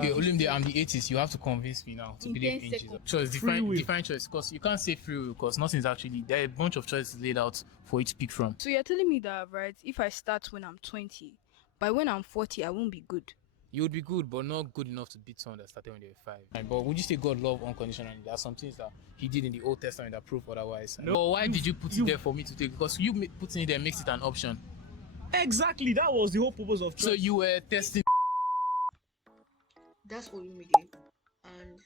Okay, Olumide, I'm the atheist. You have to convince me now to believe in Jesus. Choice, define choice. Because you can't say free will because nothing's actually, there are a bunch of choices laid out for you to pick from. So you're telling me that, right, if I start when I'm 20, by when I'm 40, I won't be good? You would be good, but not good enough to beat someone that started when they were 5. But would you say God love unconditionally? There are some things that he did in the Old Testament that prove otherwise. No. But why did you put it there for me to take? Because you putting it there makes it an option. Exactly, that was the whole purpose of choice. So you were testing. That's Olumide, and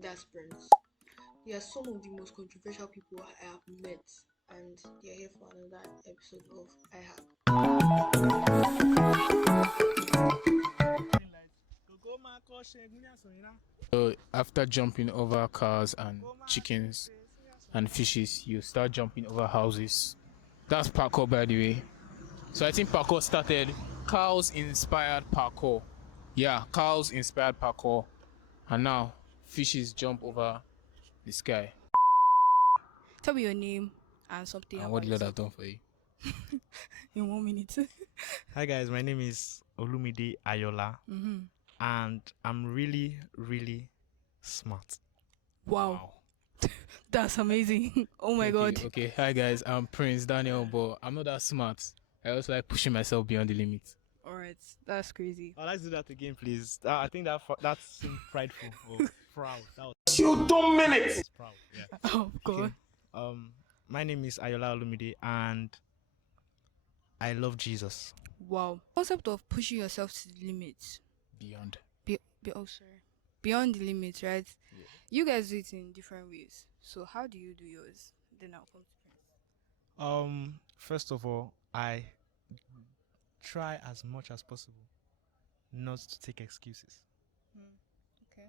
that's Prince. They are some of the most controversial people I have met, and they're here for another episode of I Have. So after jumping over cars and chickens and fishes, you start jumping over houses. That's parkour, by the way. So I think parkour started, cows inspired parkour. Yeah, cows inspired parkour. And now fishes jump over the sky. Tell me your name and something. And what the Lord have done for you? In 1 minute. Hi guys, my name is Olumide Ayola, and I'm really, really smart. Wow. That's amazing. Oh my God. Okay, hi guys, I'm Prince Daniel, but I'm not that smart. I also like pushing myself beyond the limit. All right, that's crazy. Let's do that again, please. I think that seemed prideful or proud. That was You 2 minutes. proud. Yeah. Oh God. Okay. My name is Ayola Olumide, and I love Jesus. Wow. Concept of pushing yourself to the limits. Beyond. Beyond the limits, right? Yeah. You guys do it in different ways. So how do you do yours? Then I'll come to Prince. First of all, I try as much as possible not to take excuses. Okay.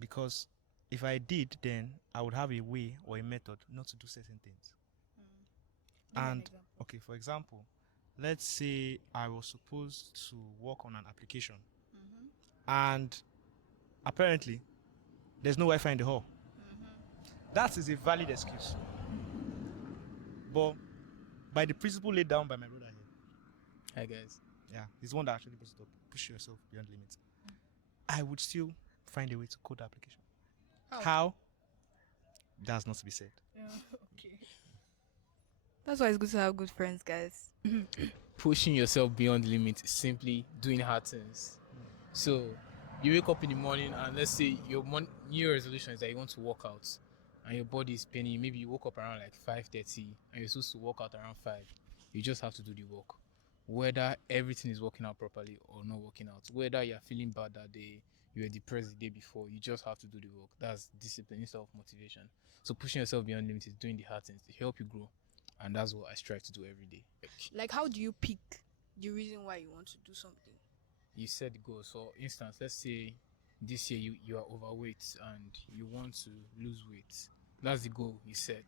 Because if I did, then I would have a way or a method not to do certain things. And okay, for example, let's say I was supposed to work on an application, and apparently there's no Wi-Fi in the hall. That is a valid excuse. But by the principle laid down by my brother here, Hi guys. yeah, he's the one that actually puts it up, push yourself beyond limits. I would still find a way to code the application. How? That's not to be said. Okay. That's why it's good to have good friends, guys. Pushing yourself beyond the limit is simply doing hard things. So you wake up in the morning and let's say your New Year resolution is that you want to work out and your body is paining you. Maybe you woke up around like 5:30 and you're supposed to work out around 5. You just have to do the work. Whether everything is working out properly or not working out, whether you're feeling bad that day, you were depressed the day before, you just have to do the work. That's discipline instead of motivation. So pushing yourself beyond limits is doing the hard things to help you grow. And that's what I strive to do every day. Like, how do you pick the reason why you want to do something? You set goals. For instance, let's say this year you are overweight and you want to lose weight. That's the goal you set.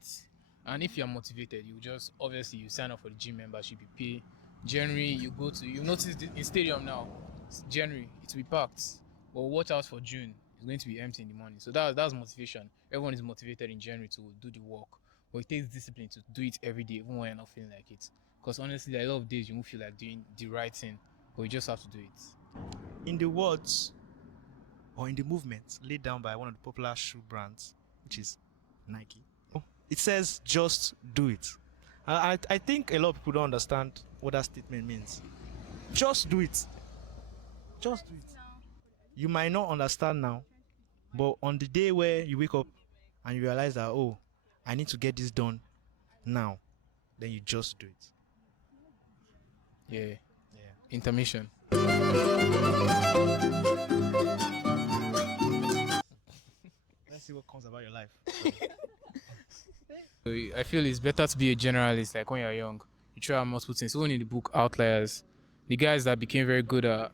And if you're motivated, you just obviously you sign up for the gym membership, you pay. January you notice in stadium now, January it will be packed. But watch out for June, it's going to be empty in the morning. So that's motivation. Everyone is motivated in January to do the work. But it takes discipline to do it every day, even when you're not feeling like it. Because honestly, there are a lot of days you won't feel like doing the right thing, but you just have to do it. In the words or in the movement laid down by one of the popular shoe brands, which is Nike, it says just do it. I think a lot of people don't understand what that statement means. Just do it. Just do it. You might not understand now, but on the day where you wake up and you realize that, oh, I need to get this done now, then you just do it. Yeah. Intermission. Let's see what comes about your life. I feel it's better to be a generalist, like when you're young. You try out multiple things. Even in the book Outliers, the guys that became very good at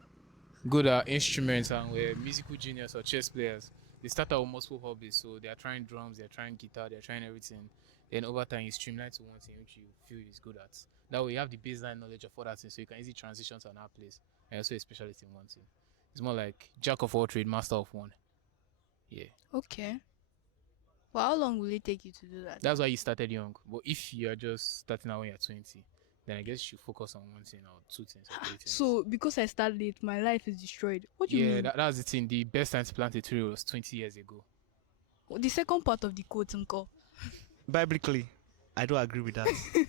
instruments and were musical genius or chess players, they start out with multiple hobbies. So they are trying drums, they're trying guitar, they're trying everything. Then over time you streamline to one thing which you feel is good at. That way you have the baseline knowledge of other things, so you can easily transition to another place. And also a specialist in one thing. It's more like jack of all trades, master of one. Yeah. Okay. Well, how long will it take you to do that? That's why you started young. But if you're just starting out when you're 20, then I guess you should focus on one thing or two things or three things. So because I start late, my life is destroyed. What do you yeah, mean? that's the thing. The best time to plant a tree was 20 years ago. The second part of the quote, uncle. Biblically, I don't agree with that. Okay.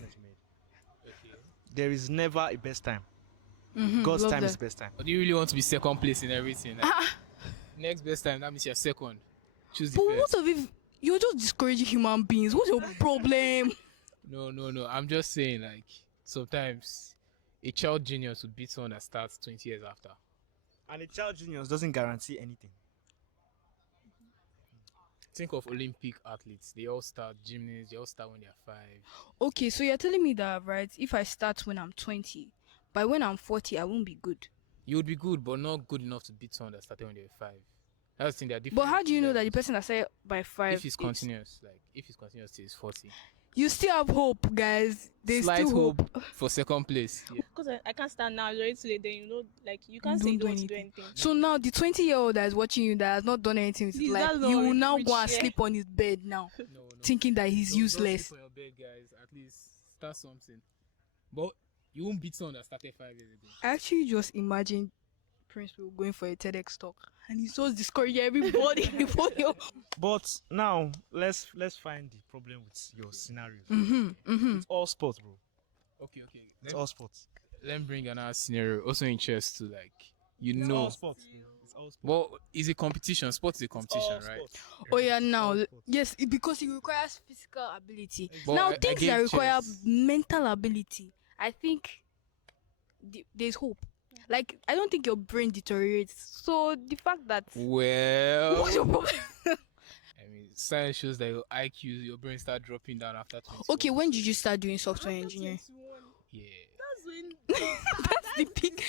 There is never a best time. Mm-hmm, God's love time that. is best time. But do you really want to be second place in everything? Like, next best time, that means you're second. Choose the But first. what if you're just discouraging human beings? What's your problem? No. I'm just saying, like, sometimes a child genius will beat someone that starts 20 years after. And a child genius doesn't guarantee anything. Think of Olympic athletes. They all start gymnasts. They all start when they're 5. Okay, so you're telling me that, right? If I start when I'm 20, by when I'm 40, I won't be good. You would be good, but not good enough to beat someone that started when they were 5. That's the thing. They're different. But how do you know that the levels. person that started by 5 If he's continuous, like if he's continuous till he's 40, You still have hope, guys. There's slight still hope. for second place. Yeah. Because I can't stand now. It's already too late. Then you know, like you can't say Don't you do don't want to do anything. anything. So now the 20-year-old that is watching you that has not done anything with his Please, life, that's he not will now rich, go and yeah. sleep on his bed now, No. thinking that he's Don't useless. sleep on your bed, guys. At least start something. But you won't beat someone that started 5 years ago. I actually just imagine Princewill going for a TEDx talk and he's just discouraging everybody before you. But now let's find the problem with your scenarios. Mm-hmm. It's all sports, bro. Okay. It's all sports. Let me bring another scenario. Also in chess too, like It's know. all sports. Bro. It's all sports. Well, it's a competition. Sports is a competition, All right? sports. Oh yeah, now All sports. yes, because it requires physical ability. But now I things gave that require chess. mental ability, I think there's hope. Like I don't think your brain deteriorates. So the fact that Well, what's your problem? I mean, science shows that your IQ, your brain start dropping down after 20. Okay, when did you start doing software After engineering? 21, Yeah. That's when. That's the peak.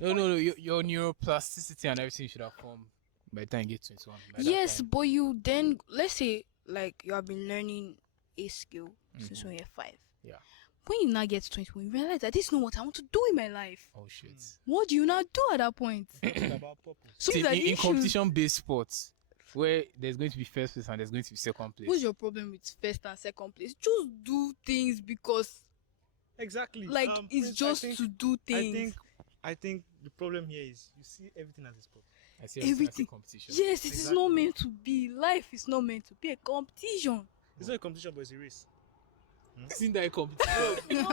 No. Your neuroplasticity and everything should have formed by the time you get 21. By that Yes, time. but you then let's say like you have been learning a skill since when you're 5. Yeah. When you now get to 21, you realize that this is not what I want to do in my life. Oh shit. What do you now do at that point? It's about purpose. So See, these are the in issues. competition-based sports, where there's going to be first place and there's going to be second place. What's your problem with first and second place? Just do things because Exactly. like it's Prince, just to do things. I think the problem here is you see everything as a sport. I see everything as a everything. competition. Yes, it is Exactly. not meant to be. Life is not meant to be a competition. It's not a competition, but it's a race. Isn't that a competition?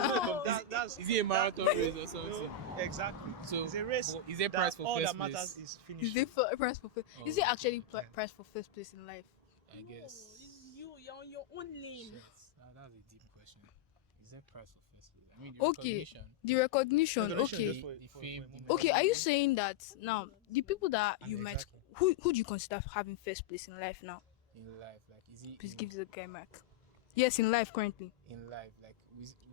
That's Is it a marathon race or something? Exactly. So, It's a race. but is there prize for all first that matters place? is Is finishing. there prize for first? Is Oh. it actually prize for first place in life? I guess. You're on your own lane. Shit. That's a deep question. Is there prize for first place? I mean, Okay. recognition, The recognition. Recognition Okay. just for the a fame, moment. Okay, are you saying that now the people that you met, Exactly. who do you consider having first place in life now? in life, like is it Please in, give the guy Mark. Yes, in life currently. in life, like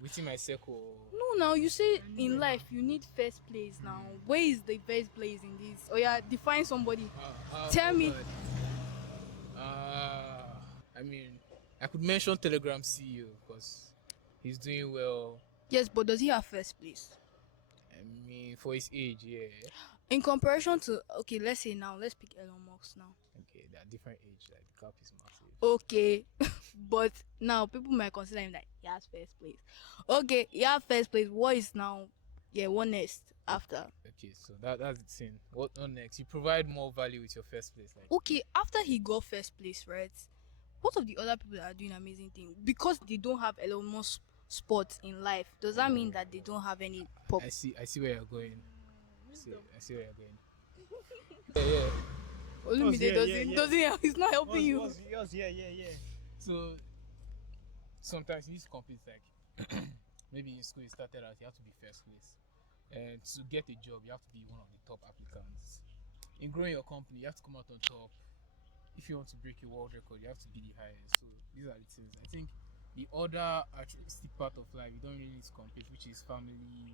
within my circle? No, now you say in life you need first place now. Where is the first place in this? Oh yeah, define somebody. Tell me. God. I mean, I could mention Telegram CEO because he's doing well. Yes, but does he have first place? I mean, for his age, yeah. In comparison to okay, let's say now, let's pick Elon Musk now. Okay, they're different age. Like the gap is massive. Okay, but now people might consider him like he has first place. Okay, he has first place. What is now? Yeah, what next after? Okay, so that's the thing. What next? You provide more value with your first place, like. Okay, after he got first place, right? What of the other people that are doing amazing things? Because they don't have Elon Musk spots in life, does that mean that they don't have any pop? I see where you're going. I see where you're going. Yeah. Olumide yeah. doesn't he's not helping you. Yeah. So sometimes you need to compete. Like maybe in school you started out, you have to be first place, and to get a job you have to be one of the top applicants. In growing your company, you have to come out on top. If you want to break a world record, you have to be the highest. So these are the things. I think the other altruistic part of life, you don't really need to compete, which is family,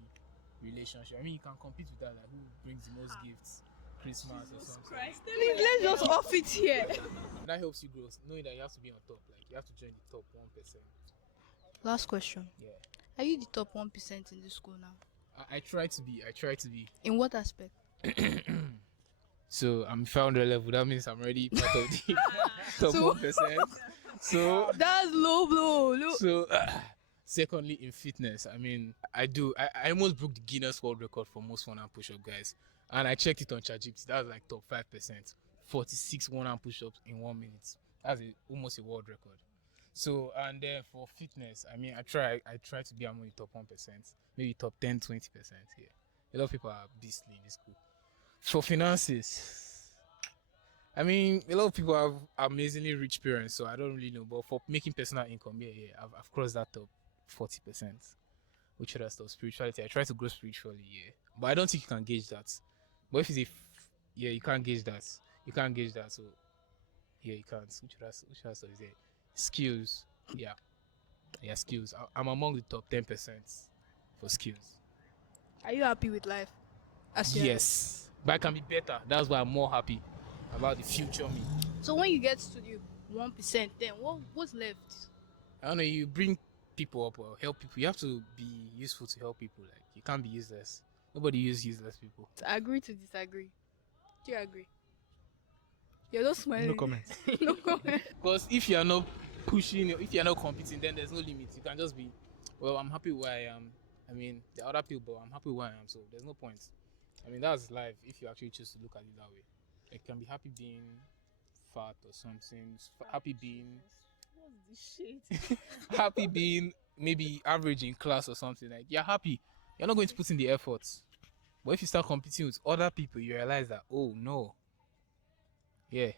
relationship. I mean, you can compete with that, like who brings the most gifts, Christmas or something. Please, let's just off it here. That helps you grow, knowing that you have to be on top. Like you have to join the top 1%. Last question. Yeah. Are you the top 1% in this school now? I try to be. In what aspect? So I'm founder level. That means I'm already part of the top So- 1%. So That's low blow. Look. Secondly, in fitness, I mean, I almost broke the Guinness World Record for most one-hand push-up, guys. And I checked it on ChatGPT. That was like top 5%. 46 one-hand push-ups in 1 minute. That's almost a world record. So, and then for fitness, I mean, I try to be among the top 1%, maybe top 10, 20%. Yeah. A lot of people are beastly in this school. For finances, I mean, a lot of people have amazingly rich parents, so I don't really know. But for making personal income, I've crossed that top 40%. Which other stuff? Spirituality. I try to grow spiritually, yeah. But I don't think you can gauge that. But if it's you can't gauge that. You can't gauge that, so yeah, you can't. Which other stuff is there? Skills. Yeah, skills. I'm among the top 10% for skills. Are you happy with life? Yes. But I can be better. That's why I'm more happy about the future me. So when you get to the 1%, then what's left? I don't know, you bring people up or help people. You have to be useful to help people. Like, you can't be useless. Nobody uses useless people. Agree to disagree. Do you agree? You're not smiling. No comment. No comment. Because if you're not pushing, if you're not competing, then there's no limit. You can just be, well, I'm happy where I am. I mean, there are other people, but I'm happy where I am, so there's no point. I mean, that's life if you actually choose to look at it that way. Like, you can be happy being fat or something, happy being What's this shit? happy being maybe average in class or something. Like, you're happy, you're not going to put in the effort. But if you start competing with other people, you realize that, oh no, yeah.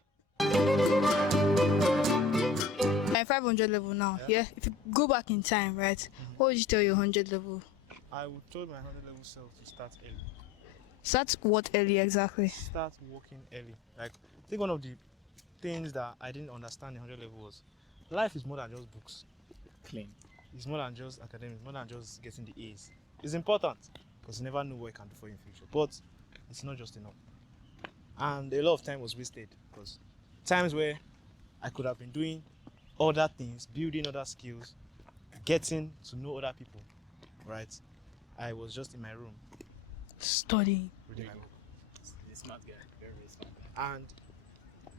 I'm 500 level now. Yeah. If you go back in time, right? What would you tell your 100 level? I would tell my 100 level self to start early. Start what early exactly? Start working early. Like, I think one of the things that I didn't understand in 100 level was life is more than just books. Clean. It's more than just academics, more than just getting the A's. It's important because you never know what you can do for you in future. But it's not just enough. And a lot of time was wasted because times where I could have been doing other things, building other skills, getting to know other people, right? I was just in my room Studying. reading my book. He's a smart guy, very, very smart guy. And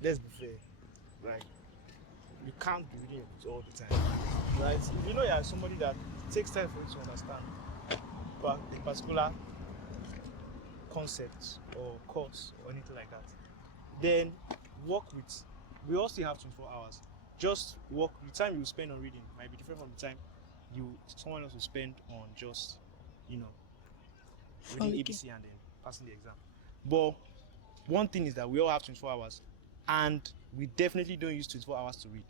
let's be fair, like, you can't be reading your books all the time, right? If you know you're somebody that takes time for you to understand but a particular concept or course or anything like that, then work with. We all still have 24 hours. Just work. The time you spend on reading might be different from the time someone else will spend on just, reading Okay. ABC and then passing the exam. But one thing is that we all have 24 hours, and we definitely don't use 24 hours to read.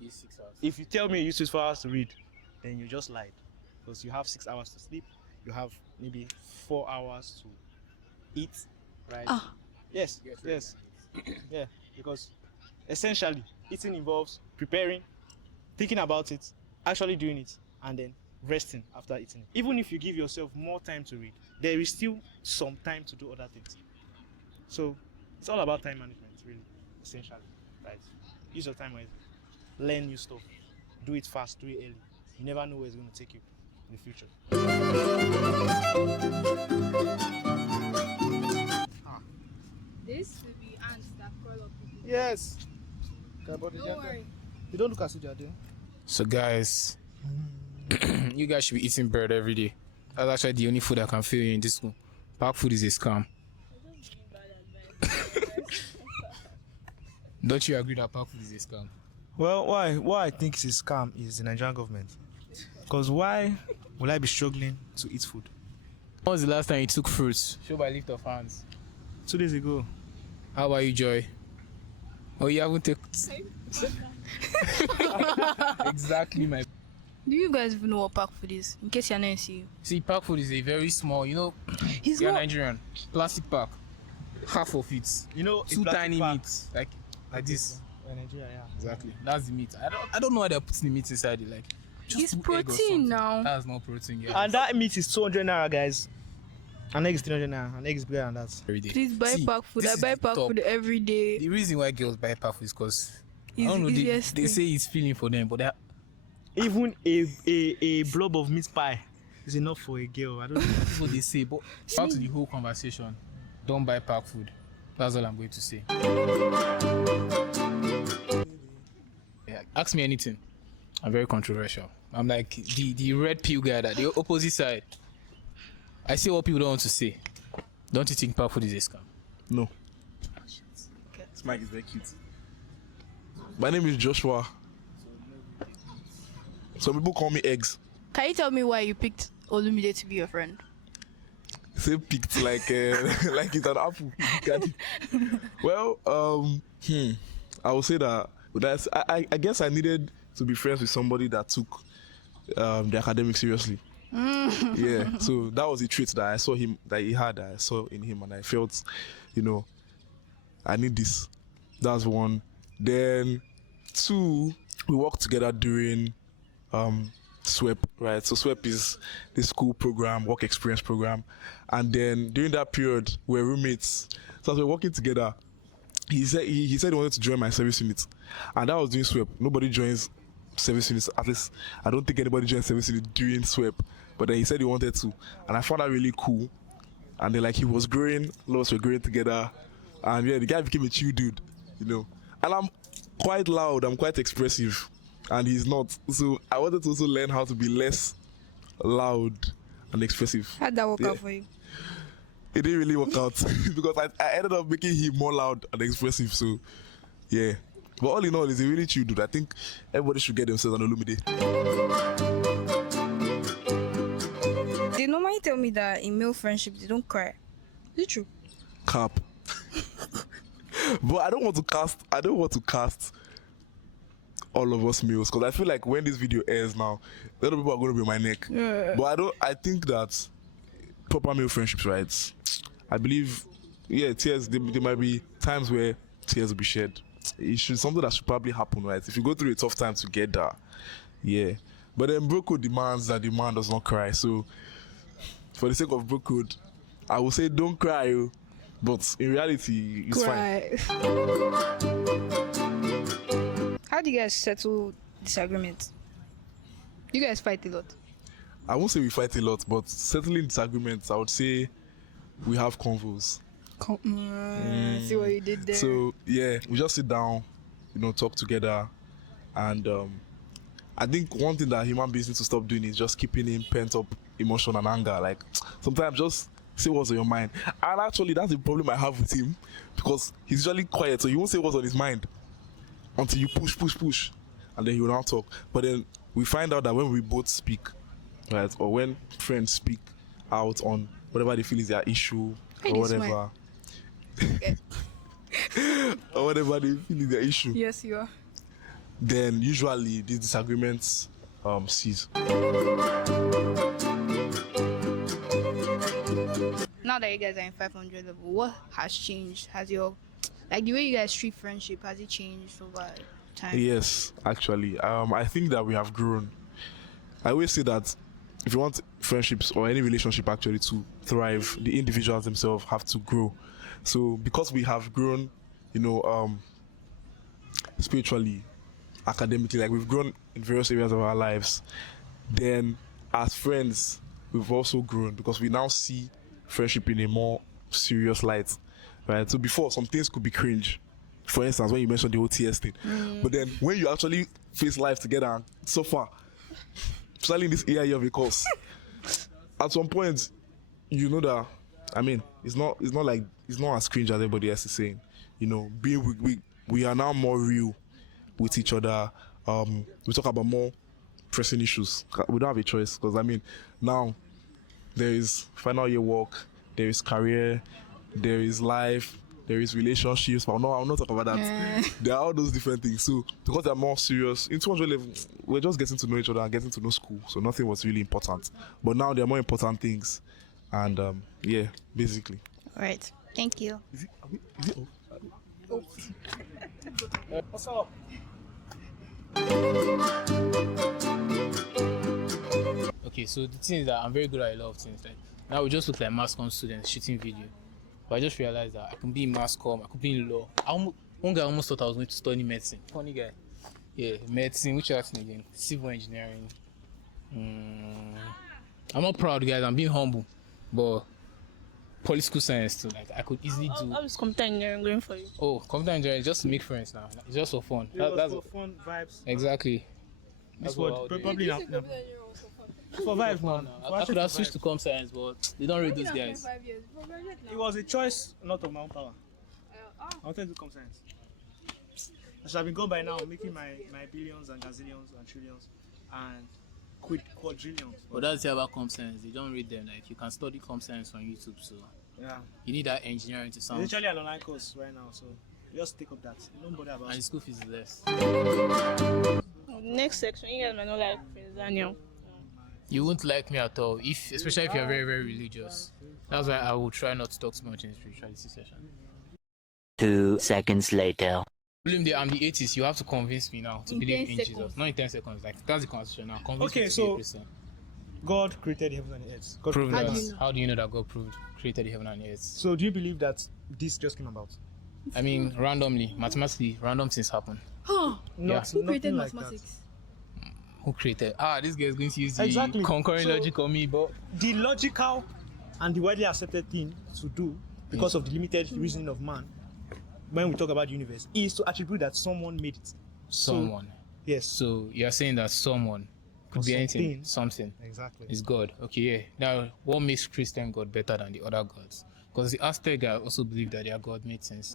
He's 6 hours. If you tell me you use 24 hours to read, then you just lied, because you have 6 hours to sleep, you have maybe 4 hours to eat, right? Yes, Get ready yes, and eat. yeah, because essentially eating involves preparing, thinking about it, actually doing it, and then resting after eating. Even if you give yourself more time to read, there is still some time to do other things. So it's all about time management, really, essentially, right? Use your time wisely, learn new stuff, do it fast, do it early. You never know where it's going to take you in the future. This will be ants that crawl up people. Yes. Don't worry. You don't look as if you are there. So guys, you guys should be eating bread every day. That's actually the only food that can fill you in this school. Packed food is a scam. I just giving bad advice. Don't you agree that packed food is a scam? Well, why I think it's a scam is the Nigerian government. Because why will I be struggling to eat food? When was the last time you took fruits? Show by lift of hands. 2 days ago. How about you, Joy? Oh, you haven't taken... Exactly, my... Do you guys even know what pack food is? In case you're not in CU. See, packed food is a very small, He's you're not. Nigerian. Plastic pack. Half of it. You know, Two tiny meats. Like this. Nigeria, yeah. Exactly. That's the meat. I don't know why they're putting the meat inside it. Like, just It's put egg or protein something. now. That's not protein, yeah. And that meat is 200 naira, guys. An egg is 300 naira. An egg is bigger than that. Every day. Please buy See, pack food. this I is buy the pack top. food every day. The reason why girls buy pack food is because I It's don't know, the they easiest thing. say it's feeling for them, but they're Even a blob of meat pie is enough for a girl. I don't know. that's what they say. But back to the whole conversation, don't buy pack food. That's all I'm going to say. Yeah, ask me anything. I'm very controversial. I'm like the red pill guy, that the opposite side. I say what people don't want to say. Don't you think Purple is a scam? No. Okay. This mic is very cute. My name is Joshua. Some people call me Eggs. Can you tell me why you picked Olumide to be your friend? Say picked like like it's an apple. Well, I will say that's I guess I needed to be friends with somebody that took the academics seriously. Yeah, so that was a trait that I saw I saw in him, and I felt, I need this. That's one. Then 2, we worked together during SWEP, right? So SWEP is the school program, work experience program, and then during that period we were roommates. So as we were working together, he said he wanted to join my service unit, and that was during SWEP. Nobody joins service units. At least I don't think anybody joins service unit during SWEP. But then he said he wanted to, and I found that really cool. And then he was growing, all of us were growing together, and yeah, the guy became a chill dude, And I'm quite loud, I'm quite expressive, and he's not. So I wanted to also learn how to be less loud and expressive. How'd that work Yeah. out for you? It didn't really work out because I ended up making him more loud and expressive. So yeah, but all in all, he's a really chill dude. I think everybody should get themselves an Olumide. They normally tell me that in male friendships they don't cry. Is it true? Cap. But I don't want to cast all of us males, because I feel like when this video airs now, a lot of people are going to be on my neck. Yeah. But I think that proper male friendships, right? I believe, yeah, tears. There might be times where tears will be shed. It's something that should probably happen, right? If you go through a tough time together, yeah. But then bro code demands that the man does not cry. So for the sake of bro code, I will say don't cry, but in reality, it's fine. How do you guys settle disagreements? You guys fight a lot. I won't say we fight a lot, but settling disagreements, I would say we have convos. See what you did there. So yeah, we just sit down, talk together, and I think one thing that human beings need to stop doing is just keeping in pent up emotion and anger. Like sometimes just say what's on your mind. And actually, that's the problem I have with him, because he's usually quiet, so he won't say what's on his mind until you push, and then he will now talk. But then we find out that when we both speak, right, or when friends speak out on whatever they feel is their issue Hey, or this whatever, Okay. or whatever they feel is their issue, Yes, you are. then usually these disagreements cease. Now that you guys are in 500 level, what has changed? Has your the way you guys treat friendship, has it changed over time? Yes, actually, I think that we have grown. I always say that if you want friendships or any relationship actually to thrive, the individuals themselves have to grow. So because we have grown, spiritually, academically, like we've grown in various areas of our lives, then as friends, we've also grown because we now see friendship in a more serious light, right? So before, some things could be cringe. For instance, when you mentioned the OTS thing, but then when you actually face life together and suffer, especially in this year of a course, at some point, you know that, it's not as cringe as everybody else is saying. We are now more real with each other. We talk about more pressing issues. We don't have a choice, because now there is final year work, there is career, there is life, there is relationships. But no, I'll not talk about that. There are all those different things. So because they're more serious, in 200 level, we're just getting to know each other and getting to know school. So nothing was really important. But now there are more important things. And yeah, basically. All right. Thank you. Is it off? What's up? Okay, so the thing is that I'm very good at a lot of things. Like now we just look like mass comm students shooting video, but I just realized that I can be in mass comm, I could be in law. One guy almost thought I was going to study medicine. Funny guy. Yeah, medicine. Which other thing again? Civil engineering. I'm not proud, guys. I'm being humble, but political science too. Like I could easily do. How is computer engineering going for you? Oh, computer engineering just to make friends now. It's just for fun. That's for fun vibes. exactly. This what word I'll do. probably now. Survive, man. I could have switched to com science, but they don't read those guys. It was a choice, not of my own power. I wanted to come science. I should have been gone by now, making my billions and gazillions and trillions and quadrillions. But that's the about com science. They don't read them. Like you can study com science on YouTube, so Yeah. you need that engineering to It's sound. literally an online course right now, so just take up that. Don't bother about And the it. school fees is less. Next section, you guys might not like Prince Daniel. You won't like me at all, especially if you're very, very religious. That's why I will try not to talk too much in the spirituality session. 2 seconds later. Olumide, I'm the atheist. You have to convince me now to In believe 10 in seconds. Jesus. Not in 10 seconds. Like that's the constitution now. Convince Okay, me to be so- a Christian. God created heaven and earth. God Prove created that. do you know? How do you know that God created the heaven and earth? So do you believe that this just came about? I mean, randomly, mathematically, random things happen. Huh. Not, Who created nothing like mathematics? Who created? This guy is going to use the Exactly. concurring So- logic on me, but that. The logical and the widely accepted thing to do because of the limited reasoning of man when we talk about the universe is to attribute that someone made it. someone. Yes. So you're saying that someone could Or be anything, something. something Exactly. is God. Okay, yeah. Now, what makes Christian God better than the other gods? Because the Aztec guy also believed that their God made sense.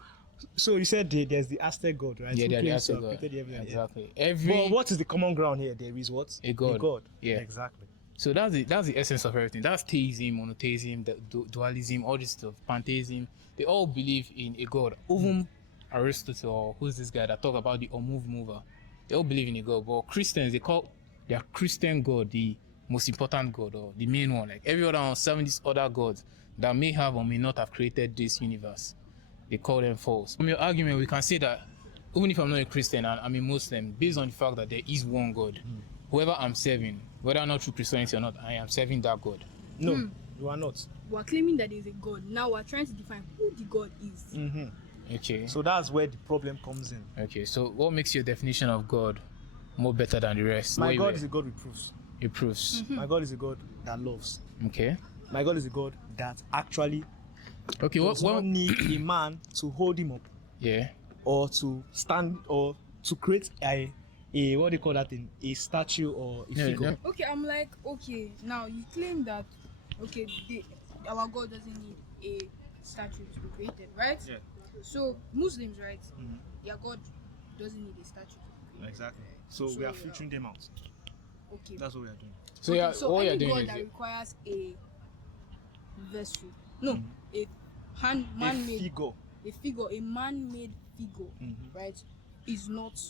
So you said there's the Aztec God, right? Yeah, Who they're the claims to Aztec have God. created heaven and earth. Exactly. Every But what is the common ground here? There is what? A God. A God. Yeah. Exactly. So that's the essence of everything. That's theism, monotheism, the dualism, all this stuff, pantheism. They all believe in a God. Even Aristotle, or who's this guy that talk about the unmoved mover? They all believe in a God. But Christians, they call their Christian God the most important God or the main one. Like every other one, serving these other gods that may have or may not have created this universe. They call them false. From your argument, we can say that even if I'm not a Christian and I'm a Muslim, based on the fact that there is one God, whoever I'm serving, whether or not through Christianity or not, I am serving that God. No, you are not. We're claiming that there's a God. Now we're trying to define who the God is. Mm-hmm. Okay. So that's where the problem comes in. Okay. So what makes your definition of God more better than the rest? My What God is a God with proofs. it proves. My God is a God that loves. Okay. My God is a God that actually Okay. does not need a man to hold him up Yeah. or to stand or to create a what do you call that thing? A statue or a No, figure. no. Okay, I'm like, okay, now you claim that, okay, our God doesn't need a statue to be created, right? Yeah. So Muslims, right? Mhm. Their God doesn't need a statue to be created. Exactly. So we are filtering them out. Okay. That's what we are doing. So Okay, yeah, so what you're any doing God is that requires a vessel, no, a man-made, A figure. a man-made figure, Mhm. right, is not,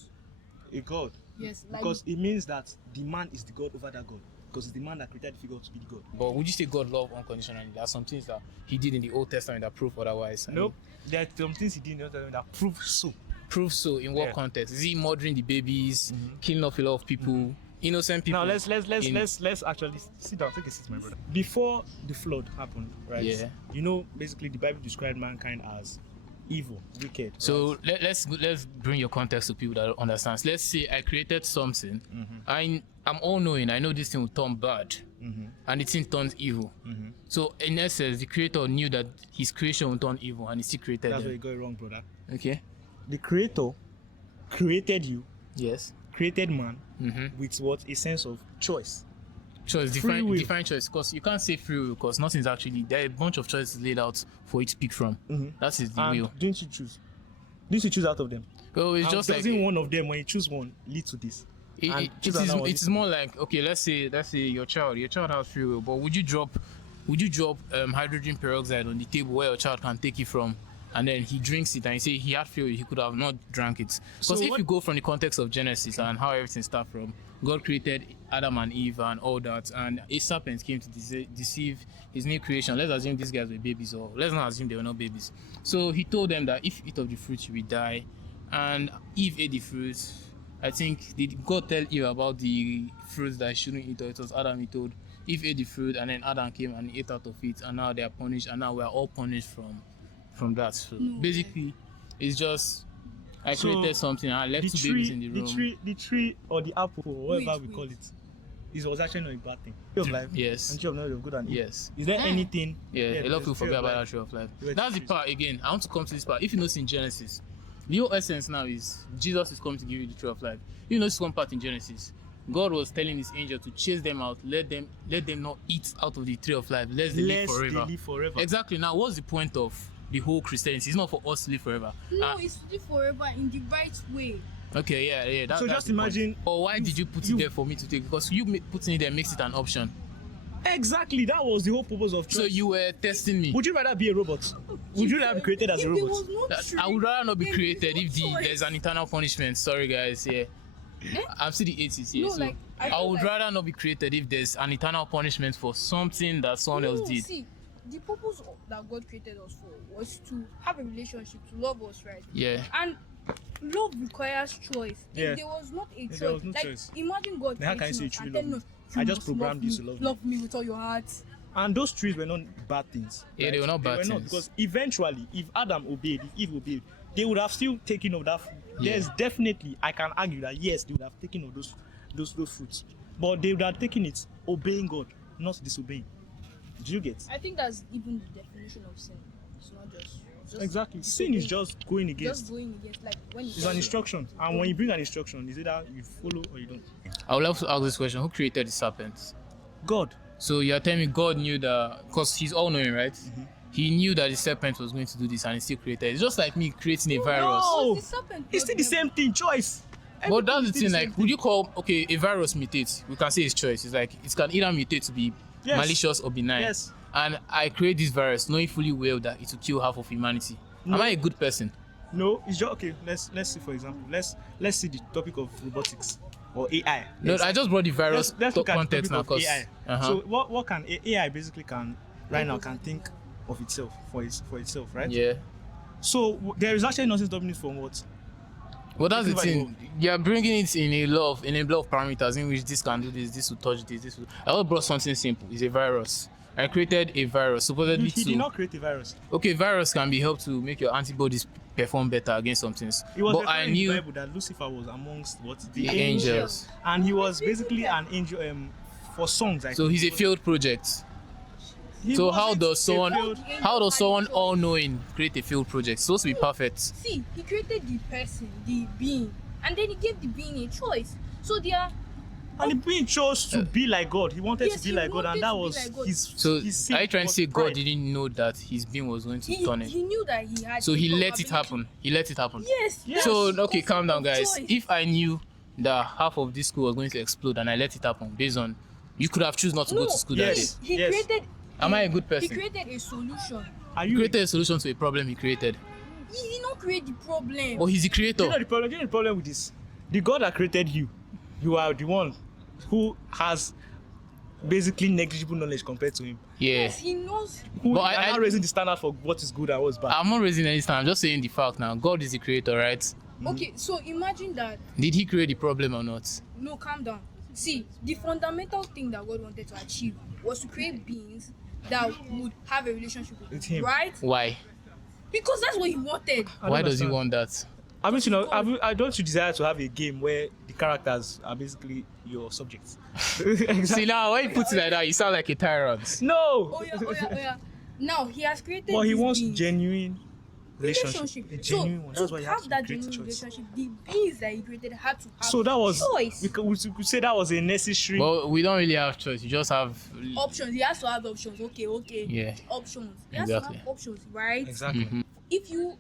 A God. yes, like, Because it means that the man is the God over that God. Because it's the man that created the figure to be the God. But would you say God love unconditionally? There are some things that He did in the Old Testament that prove otherwise. I Nope. There are some things he did in the Old Testament that prove so. mean, prove so in what Yeah. context? Is He murdering the babies, killing off a lot of people, innocent people? Now let's in- let's actually sit down. Take a seat, my brother. Before the flood happened, right? Yeah. You know, basically the Bible described mankind as evil, wicked. So right? let's bring your context to people that don't understand. So let's say I created something. Mm-hmm. I'm all knowing. I know this thing will turn bad, and the thing turns evil. Mm-hmm. So in essence, the creator knew that his creation would turn evil, and he still created That's where you them. got it wrong, brother. Okay. The creator created you, Yes. created man Mm-hmm. with what? A sense of choice. Choice, Free will. different choice, because you can't say free will, because nothing's actually there. Are a bunch of choices laid out for you to pick from. That is the And will. didn't you choose? Didn't you choose out of them? Well, it's And just like doesn't one of them, when you choose one, lead to this? And choose another one, it's more like, okay, let's say your child has free will, but would you drop hydrogen peroxide on the table where your child can take it from, and then he drinks it and you say he had free will, he could have not drank it? Because So if what- you go from the context of Genesis and how everything started from, God created Adam and Eve and all that, and a serpent came to deceive his new creation. Let's assume these guys were babies, or let's not assume they were not babies. So he told them that if you eat of the fruit you will die, and Eve ate the fruit. I think did God tell Eve about the fruits that she shouldn't eat, or it was Adam he told? Eve ate the fruit, and then Adam came and ate out of it, and now they are punished, and now we are all punished from that. So No. basically, it's just I So, created something and I left two babies in the room. the tree or the apple, or whatever Wait, we call wait. it, it was actually not a bad thing. Tree of life. Yes. And tree of knowledge of good and evil. Yes. Is there Mm. anything? Yeah, a lot of there's people tree forget of about life. that tree of life. Where That's the trees. part again. I want to come to this part. If you notice in Genesis, the whole essence now is Jesus is coming to give you the tree of life. You notice one part in Genesis God was telling his angel to chase them out, let them not eat out of the tree of life, lest they live Lest forever. they live forever. Exactly. Now, what's the point of the whole Christianity? It's not for us to live forever. No, it's to live forever in the right way. Okay, yeah. So that's just the point. imagine Or why did you put it there for me to take? Because you putting it there makes it an option. Exactly, that was the whole purpose of choice. So you were testing me. Would you rather be a robot? Would you rather be created as a If there robot? was no tree, I would rather not be then created there's if no choice. there's an eternal punishment. Sorry, guys. Yeah. I'm still the atheist here. No, so like, I I feel would like- rather not be created if there's an eternal punishment for something that someone else did. See, the purpose that God created us for was to have a relationship, to love us, right? Yeah. And love requires choice. Yeah. If there was not a If choice, there was no like choice. imagine God Then how can you creating say you us truly and telling love us, I "You just must programmed you to love me." Love me with all your heart. And those trees were not bad things. Yeah, they were not bad They were not, things. because eventually, if Adam obeyed, if Eve obeyed, they would have still taken of that. Yeah. There's definitely, I can argue that yes, they would have taken of those fruits, but they would have taken it obeying God, not disobeying. Do you get? I think that's even the definition of sin. It's not just Exactly. Sin is disobeying. just going against. Just going against, like when It's an instruction, and when you bring an instruction, it's either you follow or you don't. I would love to ask this question: who created the serpent? God. So you're telling me God knew that, because he's all knowing, right? Mm-hmm. He knew that the serpent was going to do this and he still created it. It's just like me creating a virus. No. The serpent It's still the same thing. Choice. But that's the Everything is thing, still like, the would you call, okay, a virus mutates? We can say it's choice. It's like, it can either mutate to be Yes. malicious or benign. Yes. And I create this virus knowing fully well that it will kill half of humanity. Am I a good person? No, it's just okay. Let's see, for example, let's see the topic of robotics or AI. No, Yes. I just brought the virus let's look at the context topic now, of because AI. So what can AI basically can right now can think of itself for itself, right? yeah. So there is actually nothing stopping it from what? Well, that's the Thinking thing. You're bringing it in a lot of parameters in which this can do this will touch this will. I just brought something simple. It's a virus. I created a virus supposedly He to. did not create a virus. Okay, virus can be helped to make your antibodies perform better against some things. It was But I referring in the knew Bible that Lucifer was amongst what the angels. and he was basically an angel for songs. I So think. he's a failed project. He So how wasn't does a someone failed- how does someone all knowing create a failed project? It's supposed to be perfect. See, he created the person, the being, and then he gave the being a choice. So they are And the being chose to be like God. He wanted Yes, to be he like God, wanted and that to be was like God. his. So his sin are you trying to was say God pride. didn't know that his being was going to turn it? he knew that he had. So the he let it probability. happen. He let it happen. Yes. Yes. So that's okay, calm down, concept of guys. choice. If I knew that half of this school was going to explode and I let it happen based on, you could have choose not to go to school that day. Yes. He Yes. created. Am I a good person? He created a solution. Are He you? created a solution to a problem he created. He did not create the problem. But he's the Do you creator. know the problem? Do you know the problem with this? The God that created you, you are the one who has basically negligible knowledge compared to him. Yeah. Yes, he knows. Who But are I- now raising the standard for what is good and what's bad. I'm not raising any stand. I'm just saying the fact now. God is the creator, right? Okay, so imagine that. Did he create the problem or not? No, calm down. See, the fundamental thing that God wanted to achieve was to create beings that would have a relationship with With him, him. right? Why? Because that's what he wanted. I don't Why does he understand. want that? I mean, I don't you desire to have a game where the characters are basically your subjects. See now, when you put it like that, you sound like a tyrant. No. Oh yeah. Now he has created. But he these wants beings. genuine relationship. A genuine one. So That's why to you have have to that create a genuine choice. relationship, the beings that he created had to have So that was choice. we could say that was a necessary. But we don't really have choice. You just have. Options. He has to have options. Okay. Yeah. Options. He has Exactly. to have options, right? Exactly. Mhm. If you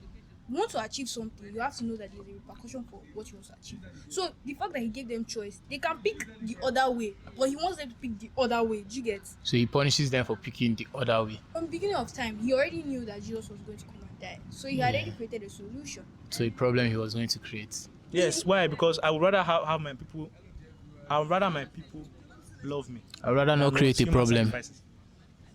want to achieve something, you have to know that there's a repercussion for what you want to achieve. So the fact that he gave them choice, they can pick the other way, but he wants them to pick the other way. Do you get? So he punishes them for picking the other way. From the beginning of time, he already knew that Jesus was going to come and die. So he had already created a solution. So a problem he was going to create. Yes. Why? Because I would rather have my people. I would rather my people love me. I'd rather not than create a human problem. sacrifices.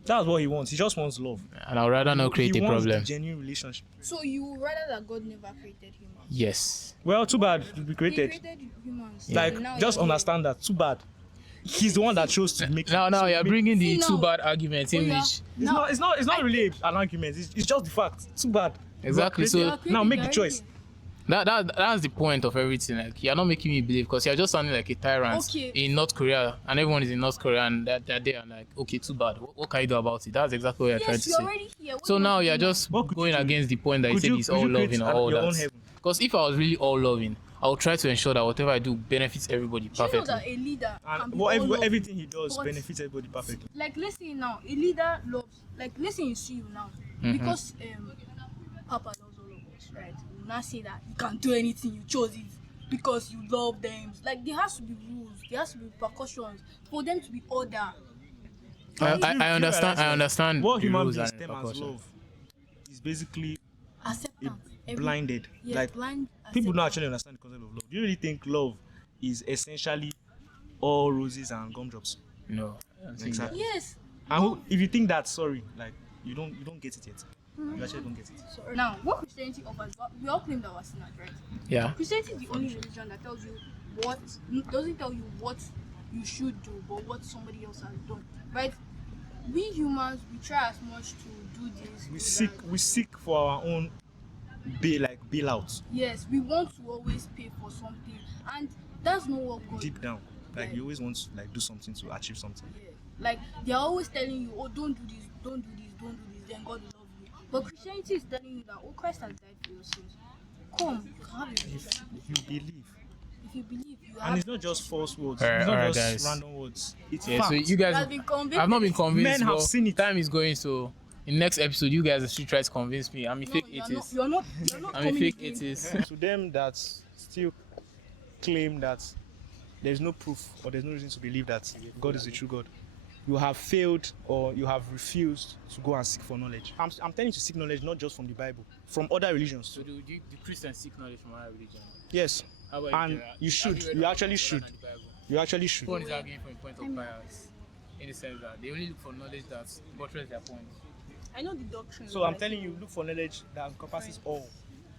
That's what he wants. He just wants love. And I'd rather not create he a wants problem. the genuine relationship. So you would rather that God never created humans. Yes. Well, too bad to be He created. created humans. Like, and now just you're here. understand that. Too bad. He's the one that chose to make. Now so you're make- bringing the See, two now- bad arguments in Oh, yeah. which. It's not really an argument. It's just the fact. Too bad. Exactly, so- You You are are created. Now make the created choice. That's the point of everything. Like, you're not making me believe, because you're just sounding like a tyrant Okay. in North Korea, and everyone is in North Korea, and they're there and like, okay, too bad. What can you do about it? That's exactly what you're trying Yes, to you're say. already here. What So do you now want to you're do now? just What could you going do? against the point that you Could said you- he's could all you create loving or all your own that. heaven? Because if I was really all loving, I'll try to ensure that whatever I do benefits everybody Do you know perfectly. that a leader can And be well, all love? everything he does But- benefits everybody perfectly. Like let's say now, a leader loves. Like let's say you see you now, because Papa loves all of us, right? You now say that you can't do anything. You chose it because you love them. Like there has to be rules. There has to be precautions for them to be order. I understand. I understand What the human rules beings and term as repercussions. love is basically Acceptance. blinded. Yeah, Like blind people don't acceptance. actually understand the concept of love. Do you really think love is essentially all roses and gumdrops? No. I don't think Exactly. Yes. And if you think that, sorry, like you don't get it yet. You actually don't get it. So now, what Christianity offers, we all claim that we're sinners, right? that. Yeah. Christianity is the only religion that tells you doesn't tell you what you should do, but what somebody else has done, right? We humans, we try as much to do this. We seek for our own bailout Yes, we want to always pay for something, and that's not what God. deep down. Like Yeah. you always want to like do something to achieve something. Yeah. Like they're always telling you, oh, don't do this, don't do this, don't do this, then God will love you. But Christianity is telling you that, oh, Christ has died for your sins. Come, you can have a relationship. If you believe, If you believe, you have. and it's not just false words. Alright, It's not alright, just guys. random words. It's Yeah. fact. So you guys, Has been convicted. I've not been convinced. Men have but seen it. Time is going. So in next episode, you guys should try to convince me. I'm a No, fake you're atheist. You're not I'm a coming fake again. atheist. To them that still claim that there's no proof or there's no reason to believe that God is the true God, you have failed or you have refused to go and seek for knowledge. I'm telling you to seek knowledge not just from the Bible, from other religions So too. do Christians seek knowledge from our religion? Yes, How about and Gerard? you should. Have read You about actually the should. Quran and the Bible? You actually should. Everyone is arguing from a point of bias, in the sense that they only look for knowledge that buttress their point. I know the doctrine. So I'm telling you, look for knowledge that encompasses all.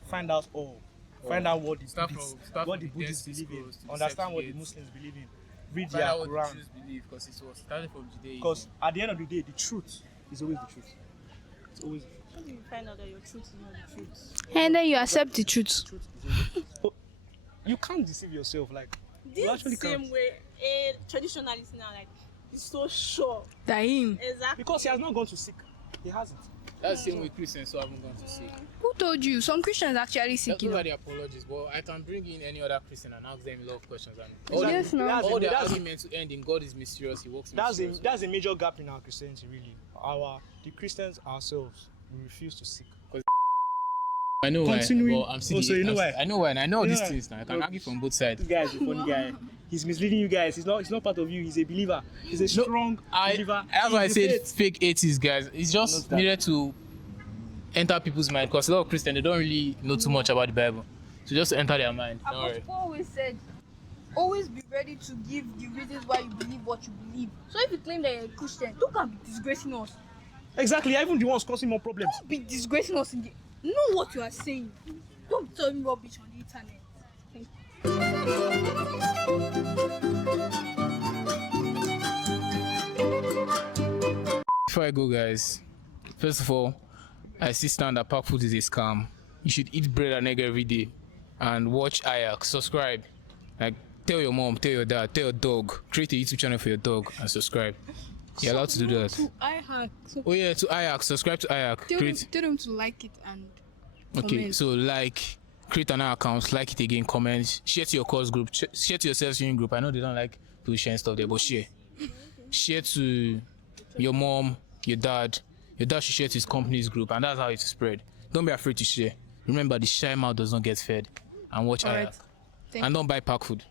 Find out all. Find out what the Start Buddhists, from what the the Buddhists Dead Sea believe in. Scrolls to the Understand what the Septuagint. Muslims believe in. Read Find their out what the Quran. Jews believe, because it was started from Judaism. Because at the end of the day, the truth is always the truth. It's always the truth. How do you find out that your truth is not the truth? And then you accept the truth. Truth is always the truth. So, you can't deceive yourself. Like you This actually same can't. way a traditionalist now like is so sure. That him. Exactly. Because he has not gone to seek. He hasn't. That's the same with Christians, so I haven't gone to see. Who told you? Some Christians actually seek That's it. nobody apologies, but I can bring in any other Christian and ask them a lot of questions. And Exactly. Yes, no. That's all a- their that's- arguments to end in God is mysterious, He works That's a mysteriously. major gap in our Christianity, really. The Christians ourselves, we refuse to seek. I know Continuing- why. Well, I'm seeing so you know why? I know why, and I know all You these know why? things now. I can No. argue from both sides. This guy is a funny guy. He's misleading you guys. He's not part of you. He's a believer. He's a strong believer. That's why I He's said faith. fake atheists, guys. It's Knows just that. needed to enter people's mind, because a lot of Christians, they don't really know too much about the Bible. So just enter their mind. Don't worry. Apostle Paul always said, always be ready to give the reasons why you believe what you believe. So if you claim that you're a Christian, don't come be disgracing us. Exactly. Even the ones causing more problems. Don't be disgracing us in the. Know what you are saying. Don't tell me rubbish on the internet. Before I go, guys, first of all, I see stand that pack food is a scam. You should eat bread and egg every day and watch Ajax. Subscribe. Like, tell your mom, tell your dad, tell your dog. Create a YouTube channel for your dog and subscribe. You're allowed to do that. I hack. So Oh yeah, to Ajax. Subscribe to Ajax. Create. tell them to like it and. Okay, comment. so like, create an account, like it again, comment, share to your course group, share to your self-sharing group. I know they don't like people sharing stuff there, but share. Share to your mom, your dad. Your dad should share to his company's group, and that's how it spread. Don't be afraid to share. Remember, the shy mouth does not get fed. And watch Alright. Ajax. Thank And don't buy pack food.